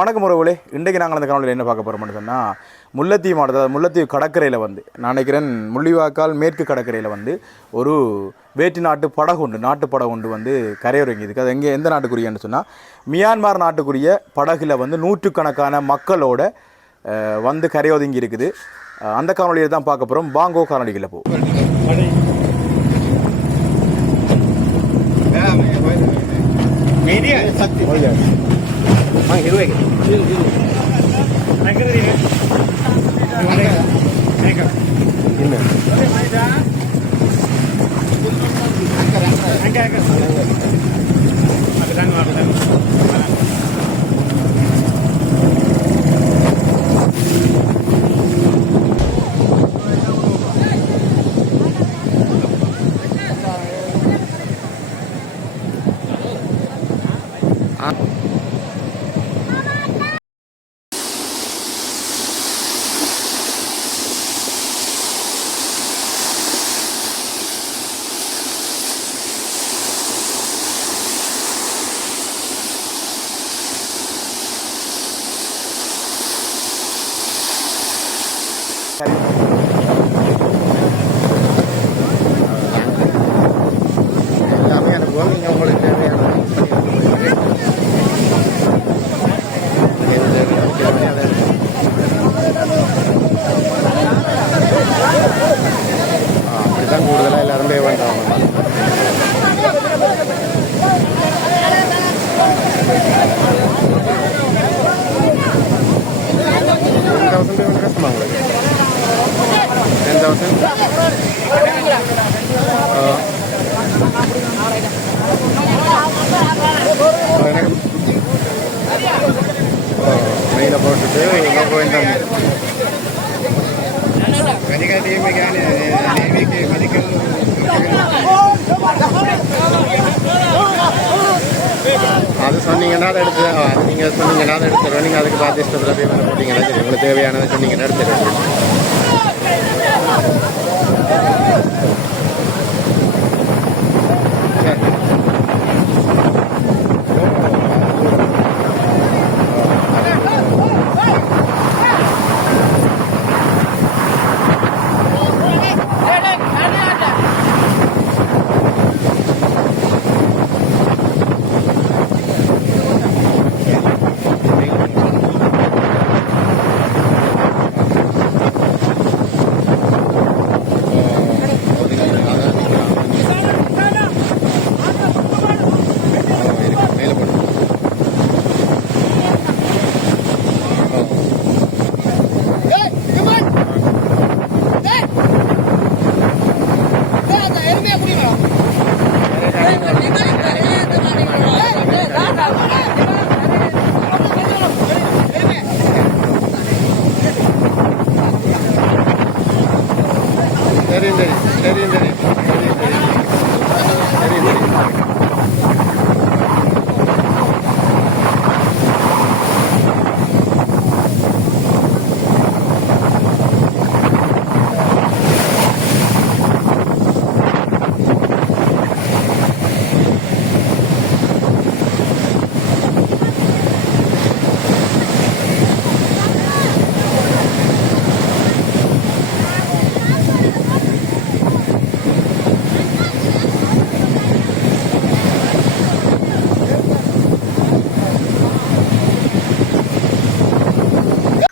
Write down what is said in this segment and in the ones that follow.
வணக்கம் உறவுகளே, இன்றைக்கு நாங்கள் அந்த காணொலியில் என்ன பார்க்க போகிறோம்னு சொன்னால், முல்லைத்தீவு மாவட்டத்தில் முல்லைத்தீவு கடற்கரையில் வந்து நான் நினைக்கிறேன் முள்ளிவாய்க்கால் மேற்கு கடற்கரையில் வந்து ஒரு வேற்று நாட்டு படகு ஒன்று வந்து கரையிறங்கியிருக்கு. அது எந்த நாட்டுக்குரியன்னு சொன்னால், மியான்மர் நாட்டுக்குரிய படகுல வந்து நூற்றுக்கணக்கான மக்களோட வந்து கரையொதுங்கி இருக்குது. அந்த காணொலியை தான் பார்க்க போகிறோம். பாங்கோ காணொலிகளில் போ. எல்லாமே அனுப்புவோம். நீங்கள் உங்களுக்கு தேவையான அப்படித்தான் கூடுதலாக எல்லாரும் பே பண்ணுறாங்க. கஷ்டமா உங்களுக்கு 10,000 மெயில போட்டுட்டு போயிட்டாங்க. அது சொன்னீங்கன்னா அதை எடுத்து அது நீங்கள் சொன்னீங்கன்னா அதை எடுத்துருவோம். நீங்கள் அதுக்கு பார்த்து இஷ்டத்தில் பேமெண்ட் போட்டிங்கன்னா சரி, உங்களுக்கு தேவையானதை சொன்னீங்கன்னா எடுத்துருவோம்.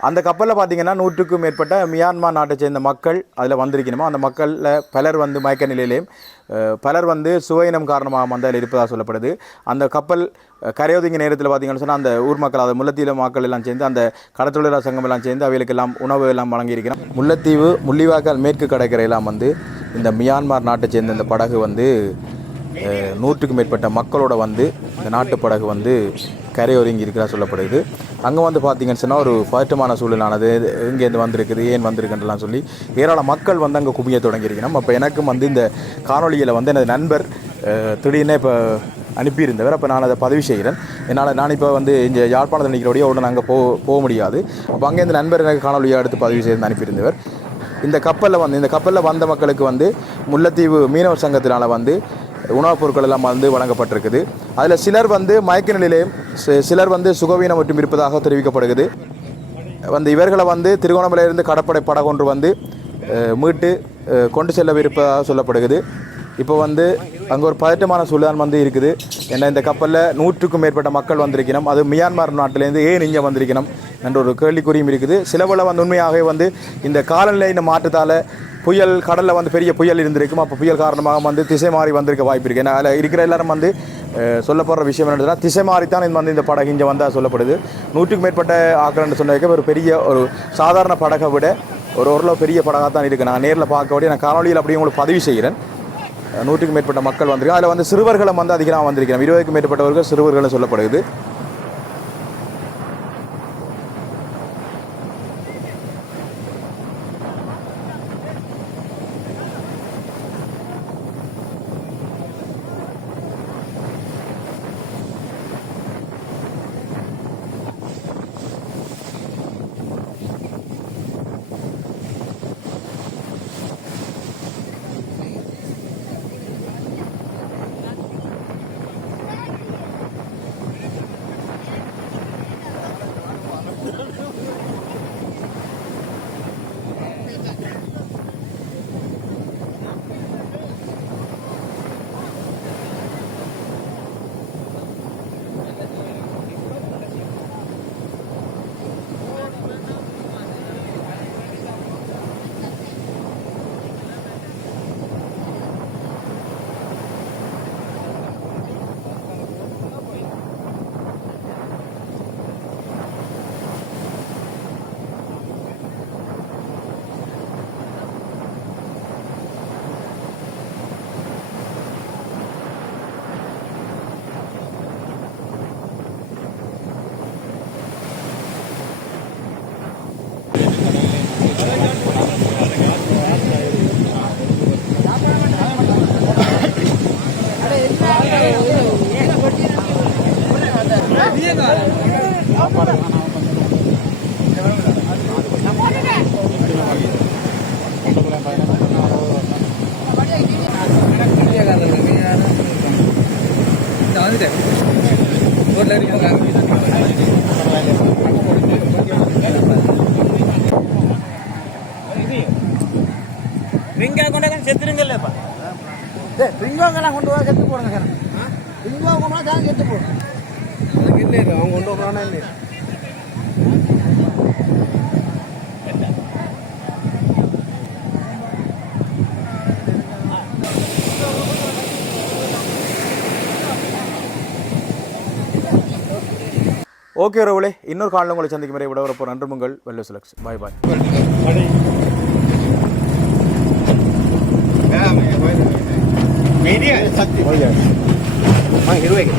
அந்த கப்பலில் பார்த்தீங்கன்னா 100க்கும் மேற்பட்ட மியான்மர் நாட்டை சேர்ந்த மக்கள் அதில் வந்திருக்கணுமோ. அந்த மக்களில் பலர் வந்து மயக்க நிலையிலேயும் பலர் வந்து சுவையினம் காரணமாக வந்து அதில் இருப்பதாக சொல்லப்படுது. அந்த கப்பல் கரையொதுங்கிய நேரத்தில் பார்த்தீங்கன்னு சொன்னால் அந்த ஊர் மக்கள், அது முல்லைத்தீவு மக்கள் எல்லாம் சேர்ந்து அந்த கடற்தொழிலாளர் சங்கம் எல்லாம் சேர்ந்து அவைகளுக்கு எல்லாம் உணவு எல்லாம் வழங்கியிருக்கிறோம். முல்லைத்தீவு முள்ளிவாய்க்கால் மேற்கு கடற்கரையெல்லாம் வந்து இந்த மியான்மர் நாட்டை சேர்ந்த இந்த படகு வந்து 100க்கும் மேற்பட்ட மக்களோட வந்து இந்த நாட்டு படகு வந்து கரையொருங்கி இருக்கிறதா சொல்லப்படுது. அங்கே வந்து பார்த்திங்கன்னு சொன்னால் ஒரு பதட்டமான சூழலானது, எங்கேருந்து வந்திருக்குது, ஏன் வந்திருக்குன்றலாம் சொல்லி ஏராள மக்கள் வந்து அங்கே குவிய தொடங்கியிருக்கணும். அப்போ எனக்கும் வந்து இந்த காணொலியில் வந்து எனது நண்பர் திடீர்னு இப்போ அனுப்பியிருந்தவர். அப்போ நான் அதை பதிவு செய்கிறேன். நான் இப்போ வந்து இந்த யாழ்ப்பாணத்தில் நிற்கிறோடைய உடனே அங்கே போக முடியாது. அப்போ அங்கே இந்த நண்பர் எனக்கு காணொலியாக எடுத்து பதிவு செய்து அனுப்பியிருந்தவர். இந்த கப்பலில் வந்த மக்களுக்கு வந்து முல்லைத்தீவு மீனவர் சங்கத்தினால் வந்து உணவுப் பொருட்கள் எல்லாம் வந்து வழங்கப்பட்டிருக்குது. அதில் சிலர் வந்து மயக்க நிலையிலேயும் சிலர் வந்து சுகவீனம் மற்றும் இருப்பதாக தெரிவிக்கப்படுகிறது. வந்து இவர்களை வந்து திருகோணமலையிலிருந்து கடற்படை படகொன்று வந்து மீட்டு கொண்டு செல்லவிருப்பதாக சொல்லப்படுகிறது. இப்போ வந்து அங்கே ஒரு பதட்டமான சூழல் வந்து இருக்குது. ஏன்னா இந்த கப்பலில் 100க்கும் மேற்பட்ட மக்கள் வந்திருக்கணும். அது மியான்மர் நாட்டிலேருந்து ஏன் இங்கே வந்திருக்கணும் என்ற ஒரு கேள்விக்குறியும் இருக்குது. சிலவில் வந்து உண்மையாகவே வந்து இந்த காலநிலை மாற்றத்தால் புயல் கடலில் வந்து பெரிய புயல் இருந்திருக்கும். அப்போ புயல் காரணமாக வந்து திசை மாறி வந்திருக்க வாய்ப்பு இருக்குது. ஏன்னா அதில் இருக்கிற எல்லாரும் வந்து சொல்லப்படுற விஷயம் என்னன்னா திசை மாறித்தான் வந்து இந்த படகு இங்கே வந்தால் சொல்லப்படுது. 100க்கும் மேற்பட்ட ஆக்கள்னு சொன்ன ஒரு பெரிய ஒரு சாதாரண படகை விட ஒரு ஓரளவு பெரிய படகாக தான் இருக்குது. நான் நேரில் பார்க்க வேண்டிய நான் காணொலியில் அப்படியே உங்களுக்கு பதிவு செய்கிறேன். 100க்கும் மேற்பட்ட மக்கள் வந்திருக்காங்க. அதில் வந்து சிறுவர்களும் வந்து அதிகமாக வந்திருக்கிறோம். 20க்கும் மேற்பட்டவர்கள் சிறுவர்களும் சொல்லப்படுது. செத்துருங்கல்லப்பா ரிங்கோங்கெல்லாம் கொண்டு வர செத்து போடுங்க சார். ரிங்கோங்கெல்லாம் தான் செத்து போடுங்க. அதுக்கு இல்லை அவங்க கொண்டு போகிறானா இல்லை. ஓகே உறவுகளே, இன்னொரு காலையில் உங்களை சந்திக்கும் வரை விட வரப்போ நன்றி. உங்கள் வெல்ல சுலக்ஸ். பாய் பாய். media sakti oh ya mang hiru ek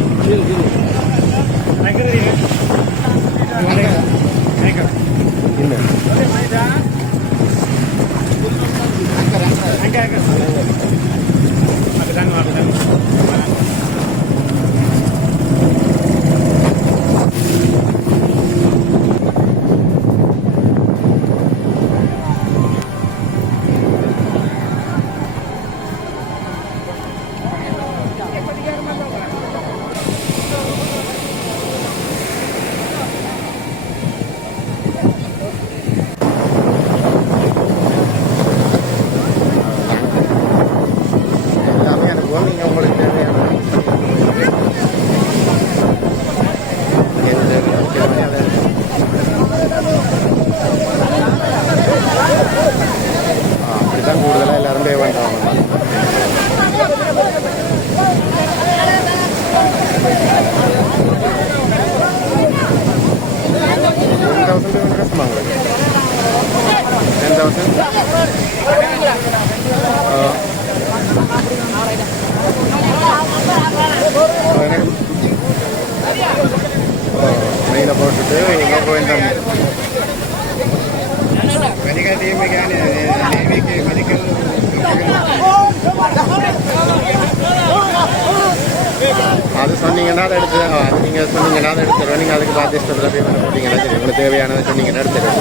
மெயில போட்டுட்டு போயிட்டாங்க. மெடிக்கல் டீமுக்கு மெடிக்கல் அது சொன்னீங்கன்னா அதை எடுத்து அது நீங்கள் சொன்னீங்கன்னா அதை எடுத்துருவேன். நீங்கள் அதுக்கு பார்த்து இஷ்டத்தில் பேமெண்ட் போட்டிங்கன்னா சரி, உங்களுக்கு தேவையானதை சொன்னீங்கன்னா எடுத்துருவேன்.